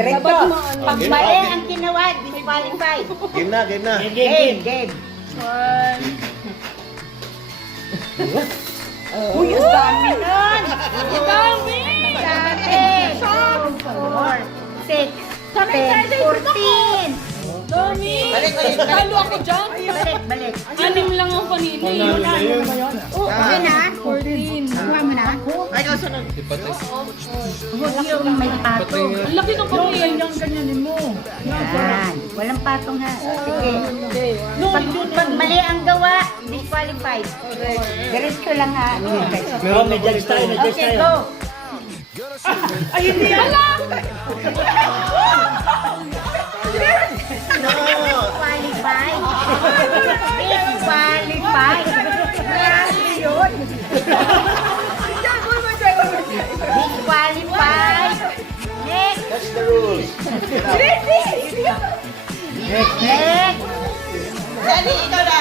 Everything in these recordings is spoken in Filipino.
Diretso. Pag mali ang ginawa, disqualified. Game na, game na. Game. Uy, ang dami nun! Ang dami! Dami! 4, 6, 10, 14! Dami! Talo ako dyan. Balik. Anim lang ang kanina. Okay na? 14. Kuha mo na? Ay, ikaw sunod. Huwag yung may patong. Ang laki ng kanina. Yan. Walang patong ha. Sige. Pag mali ang gawa, disqualified. Diretso lang ha. Meron, may judge tayo, may judge Okay, tayo. go. Ay, hindi alam! Disqualified. Disqualified. Grabe yun. Disqualified. Next. That's the rules. Next. Dali, ikaw na.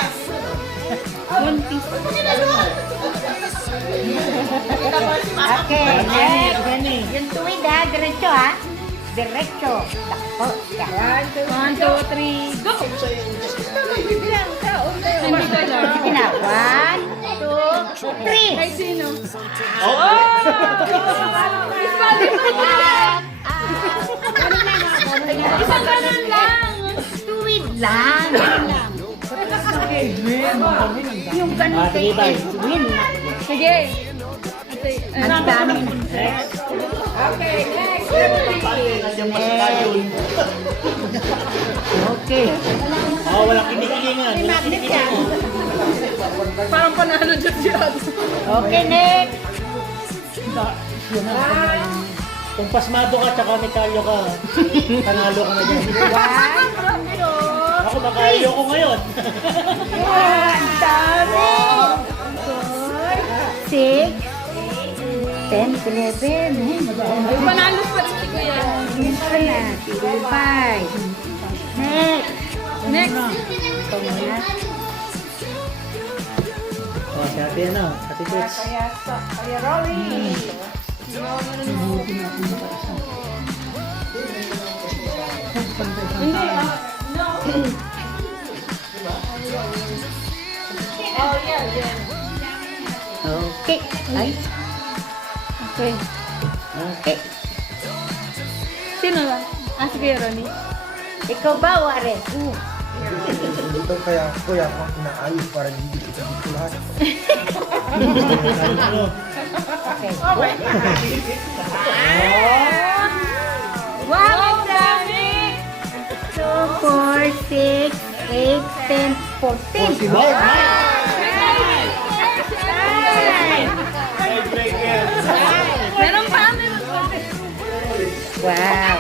Okay, next. Yung tuwid ha, diretso ha. Diretso. Takbo. Yan. 1, 2, 3, go! Nandito lang. Sige na. 1, 2, 3. Ay, sino? Isang ganun lang. Tuwid lang. Yung ganun kay Edwin. Sige. Ang dami. Nandiyan pa sa tayo. Okay. Oh, walang kinikilingan. Walang kinikilingan. Parang panalo dyan siya. Okay, next. Kung pasmado ka tsaka metalyo ka, panalo ka na dyan. 1, 2, Ako, makayo ko ngayon. ang dami. 4, 6, 10, 11. Panalo pa rin si Kuya. Next na. 5. Next. Next. Ito muna. Oh, si ate ano, ate Toots. Hindi, Okay. Ay. Okay. Okay. Sino ba? Si Kuya Ronnie. Ikaw ba, Ware? Ito kaya ako kaya akong inaayos para hindi kita dito lahat. Okay. Wow, ang dami! 2, 4, 6, 8, 10, 14. Meron pa, meron pa. Wow.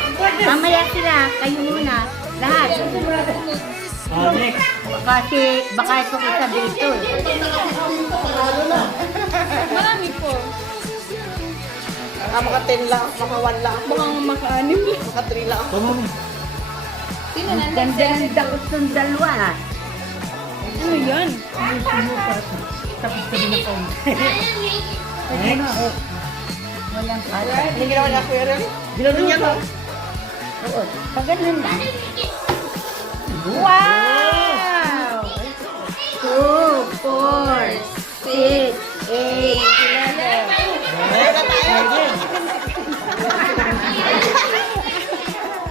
Mamaya sila, kayo muna. Lahat. Next. Baka itong isa dito. Marami po. Maka 10 lang, maka 1 lang, Baka maka-anim lang. maka 3 lang. Come on. Sino na? Ganda ng dakot ng dalawa. Ano yan? Walang pata. Hindi ginawa niya Kuya Ren. Ginawa niya to. Oo. Pag ganun lang. Wow! 2, 4, 6, 8,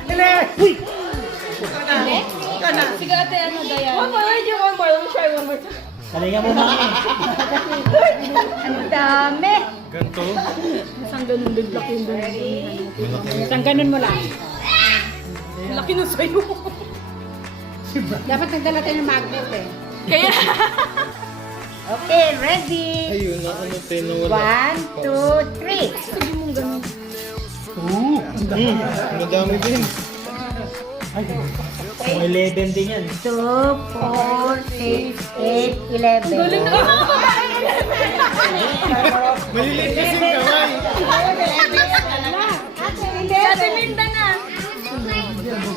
11. Ikaw na. Sige ate, ano Dayan? One more. Let me try one more. Kalinga mo mga Ang dami. Isang ganun din laki yung ganun. Isang ganun mo lang. Laki ng sayo. Dapat nagdala tayo ng magnet eh. Kaya, Okay, ready? Ayun, ano pinawala. 1, 2, 3. sabi mong ganun. Madami din. Kung 11 din yan. 2, 4, 6, 8, 11. Galing na. Ay, mga babae! Maliliit kasi yung kamay. Ate Linda na.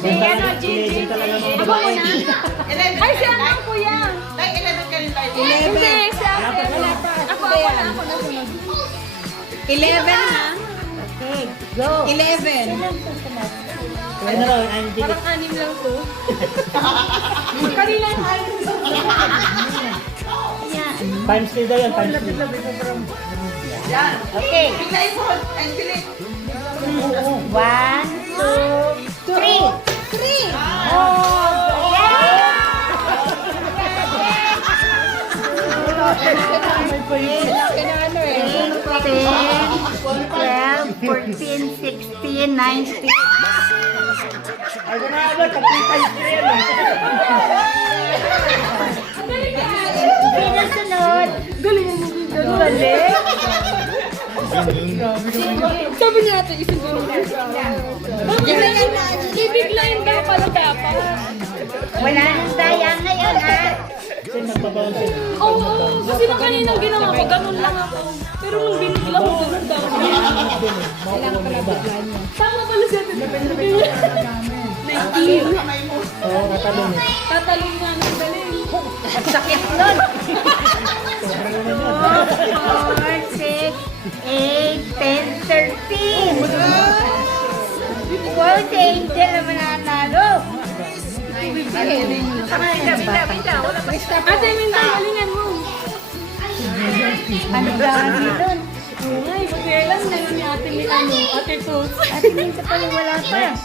Legend talaga mga Ako babae. muna. Ay, si ano kuya? Tay, 11 ka rin tayo. Hindi, si ate. Ako na sunod. 11 na. Okay, go. 11. Ano raw, ang dikit. Parang 6 lang to. Kanina yung 6. Yan. Times 3 daw yan, times 3. Yan. Okay. Bigay mo, Angelic. 1, 2, 3. 3. Oh, yeah! Kinaano eh. 8, 10, 12, 14, 16, 19. Ay, na agad, times 3 yan. Pinasunod. Galing mo. Galing. Sabi niya natin, isang ganun. Bibiglayin daw pala dapat. Wala nang daya ngayon, ha? Kasi nagbabaon siya. Oo, kasi nung kaninang ginawa ko, ganun lang ako. Pero nung binigla ko, ganun daw. Kailangan pala biglaan niya. Tama pala siya. 19. Oo, tatalon eh. Tatalong nga ng galing. Ang sakit nun. 4, 6, 8, 10, 13. Wow, si Angel naman nanalo. Ate, Minta, galingan mo. Ano dami dun? Ay, kaya lang na yun ni Ate Minano. Ate Toots. Ate Minta pala wala pa.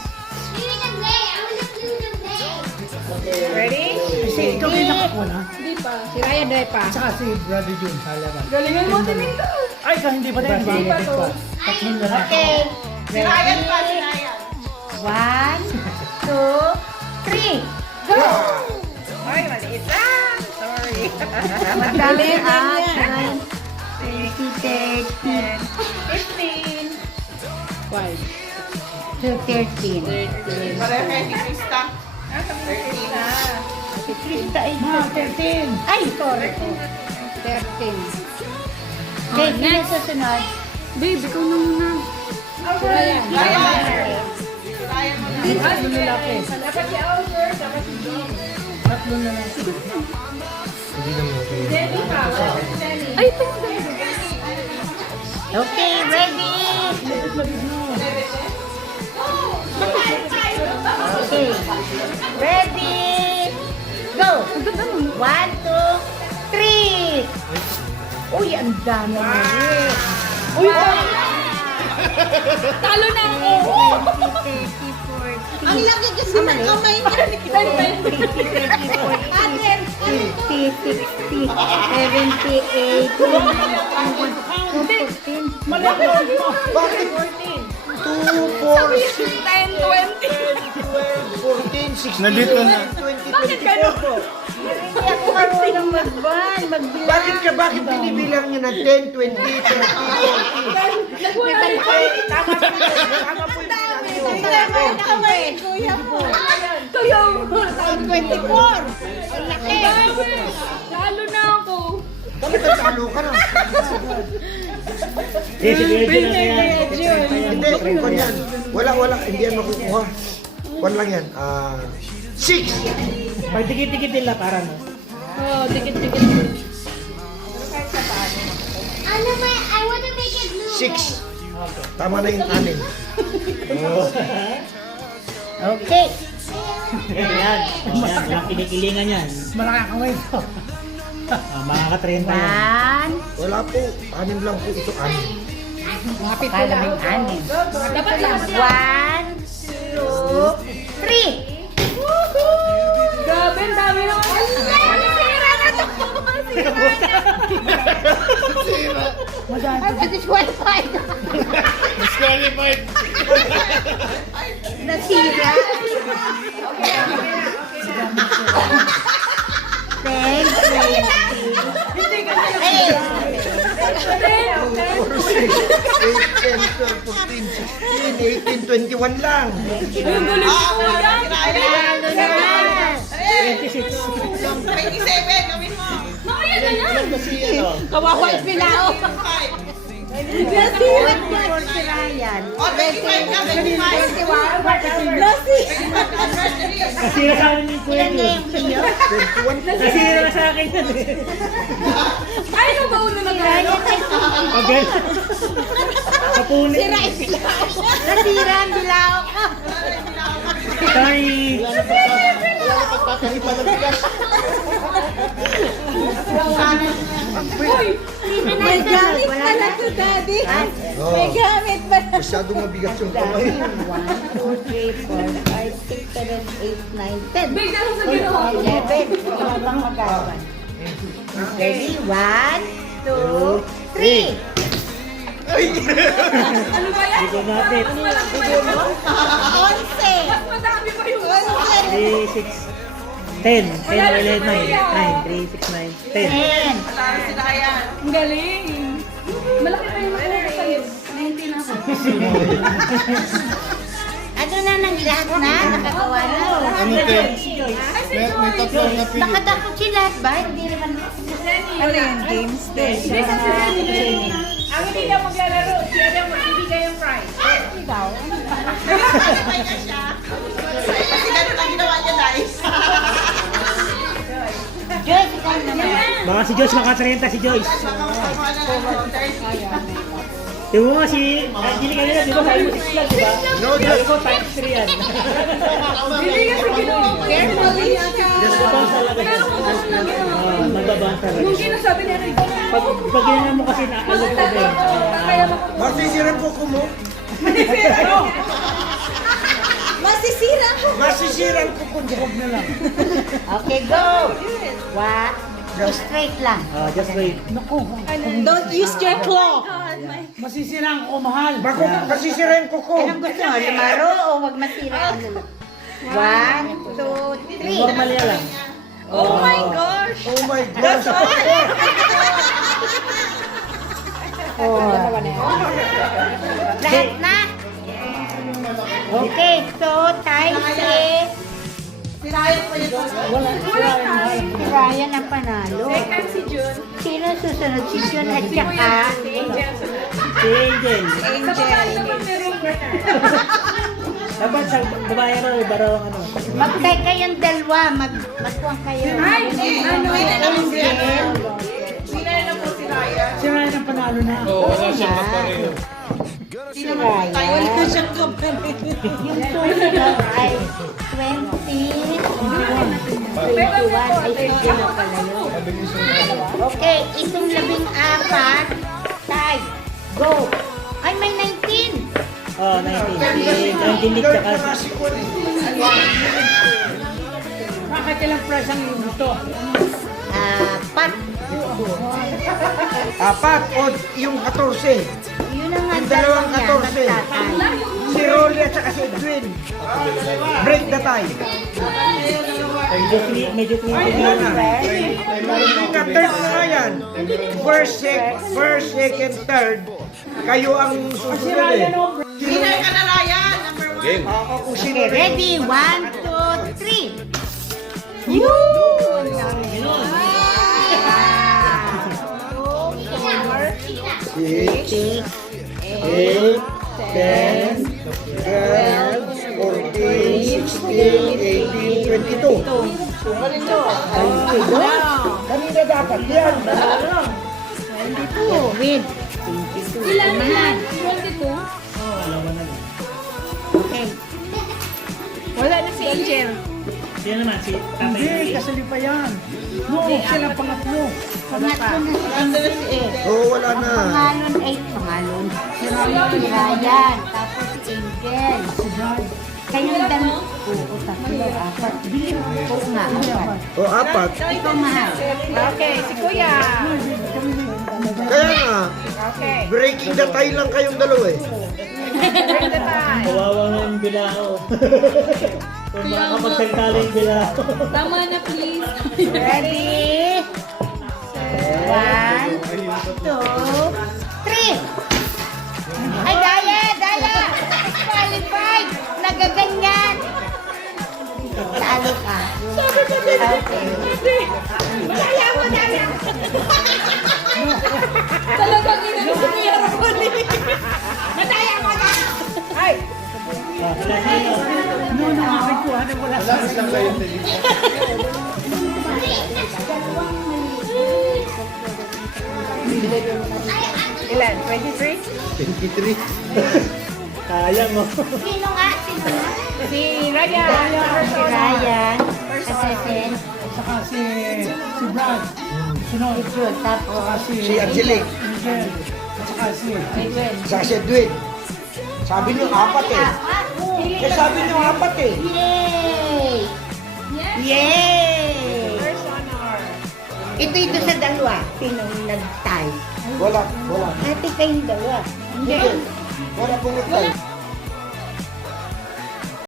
Ready? Kasi ikaw kayo nakakuha na. Hindi pa. Si Raya Day pa. Saka si Brother Jun sa laban. Galingan mo, Ate Minta. Ay, ka hindi pa din. Hindi pa to. Tatlong na lang. Okay. Si Ryan pa, si Ryan. 1, 2, 3. Go! Ay, maliit lang. Sorry. Madali ah. 20, 30, 15. 13. Pareho kayo ni Krista. 13 na. Si Krista ay Ma, 13. Ay, sorry. 13. Okay, sino susunod? Babe, ikaw na muna. Si Raya. Ryan. Ryan mo na. Tatlong lalaki. Dapat si Oliver, dapat si Jean. Tatlong lalaki. Jenny pa. Ay, ito. Okay, ready? Okay. Ready? Go! 1, 2, 3. Uy, ang dami na rin. Uy, talo na ako. 20, 30, 40. Ang laki kasi ng kamay niya. 50, 60, 70, 80, 14. Bakit? 2, 4, 6, 10, 20. 12, 14, 16, Nandito na. 20, Bakit ganun? 24. Hindi ako marunong magbilang. Bakit binibilang niyo na 10, 20, 30, 40? Tama po yung bilang niyo. Kaya mo. 24. Ang laki. Lalo na ako. Bakit natalo ka na? Eh, si Kuya Jun na kaya. Hindi, kung yan. Wala, hindi yan makukuha. Kung lang yan. 6! Pag dikit-dikit nila para no. Oh, dikit-dikit. I want to make it blue. 6. Tama na yung 6. Okay. Yan. Yan, kinikilingan yan. Malaki ang kamay ko. Makaka-30 yan. 1. Wala po. 6 lang po ito. 6. Kala mo yung anim. Dapat lang. 1, 2, 3. Grabe, ang dami naman. Sira na to. I'm disqualified. Disqualified. Nasira. Thank you. 8, 10, 12, 14, 16, 18, 21 lang. Ang galing ko yan. Lalo na. 26. 27, gawin mo. Nakaya na yan. Kawawa yung pilao. 5. Nasira po si Ryan. Oh, 25 ka, 25. 21. Nasira sa akin yung Kuya Ilan na Jun. yung iyo? 21 po. Nasira na sa akin yan eh. Ay, nabauna na nga. Agad. Kapunin. Nasira ang bilao ko. Kakalipa ng bigas. May gamit pala to, Daddy. May gamit pala. Masyadong mabigat yung kamay. 1, 2, 3, 4, 5, 6, 7, 8, 9, 10. Bigyan mo sa ginawa ko. 11. Habang magawan. Ready? 1, 2, 3. Ano ba yan? Bigyan natin. Mas malaki pa yung 11. Mas madami pa yung 3, 6, 10. 10, 11, 9. 9, 3, 6, 9, 10. 10. Tara sila yan. Ang galing. Malaki pa yung nakuha ko sa'yo. 19 ako. Ano na nang lahat na? Nakagawa na. Ano, te? May tatlong napili. Nakatakot si lahat ba? Hindi naman. Ano yan? Games day. Hindi sa Jenny. Ang hindi daw maglalaro, siya daw magbibigay yung prize. Nagkakasabay na siya. Kasi gano'n ang ginawa niya, guys. Joyce, ikaw naman. Baka si Joyce makatrenta si Joyce. Baka makuha na lang ng 30. Yung nga si Angelica kanina, di ba sabi mo 6 lang, di ba? No, Sabi ko times 3 yan. Hindi kasi ginawa ko. Carefully siya. Pero kung ano lang ginawa ko. Magbabanta lang. Nung sinasabi niya, ano Pag ginawa mo kasi naalog ka din. kaya makukuha. Masisirang kuko mo. Masisira ko. Masisirang kuko mo. Huwag na lang. Okay, go. What? Straight lang. Just wait. Don't use your claw. Masisirang ko, mahal. Bako, masisirang kuko. Anong gusto mo? Lumaro o wag masira? 1, 2, 3. Normal yan lang. Oh my gosh. Oh my gosh. Lahat na? Okay, so time is Si Ryan pa yun. si Ryan ang panalo. Second si Jun. Sino susunod? Si Jun at saka Si Angel. Si Angel. Sa babae naman meron Dapat sa babae raw, iba raw ang ano. magkay kayong dalawa. Magkuhan kayo. Ay, ano? Angel. Sinay na po si Ryan. Si Ryan ang panalo na. Oo, wala siyang Yan. kaparino. Si Ryan. siyang kapatid. Yung susunod ay 20, 21. Ay, sige na pala yun. Okay, itong 14, tie, go. Ay, may 19. Oh, 19. Si 19 Nick tsaka si... Bakit ilang price ang gusto? Pat. 4 o yung 14. Yun ang Yung handa dalawang niya, 14. magtatay. Si Rolly at saka si Edwin. Break the tie. Medyo tweaking Wala na. na. Hindi na third na nga yan. First, second, third. Kayo ang susunod eh. Sinay ka na, Ryan. Number 1. Game. Kung sino Okay, ready? 1, 2, 3. Yun! 6, 8, 10, 12, 14, 16, 18, 22. Kanina dapat yan. Win. Ilan Naman. yan? 22? Okay. Wala na si Angel. Sino naman? Si Tatay. Hindi, kasali pa yan. No, sila pangatlo. Pangatlo na si Ed. Oo, wala na. Pangalon ay pangalon. Si Ryan. Tapos si Angel. Kayong dalawa. Oo, tatlo, apat. Oo nga, apat. O, 4. Ikaw mahal. Okay, si Kuya. Kaya nga, Okay. breaking the tie lang kayong dalawa eh. Break the tie. Kawawa nga yung bilao. Kung makakapagsalita lang yung bilao. Tama na, please. Ready? 1, 2, 3. Ay, Daya! Daya! Qualified! Nagaganyan! Talo ka. Okay. Daya mo, Daya! Talagang inano si Kuya Rolly. Madaya mo na! Ay! Sila sino? Wala silang kayo. Ilan? 23? 23. Kaya mo. Sino nga? Sino nga? Si Ryan. Ryan. Si Ryan. Sa 7. Saka si Brad. Sunod. Si Jude. Tapos Si Angelique. Miguel. Saka si Saka si Edwin. Sabi niyo apat eh. Eh sabi niyo apat eh. Yay! Yay! First honor. Ito sa dalawa. Sinong nag-tie? Wala. Ate kayong dalawa. Hindi. Wala pong nagtay.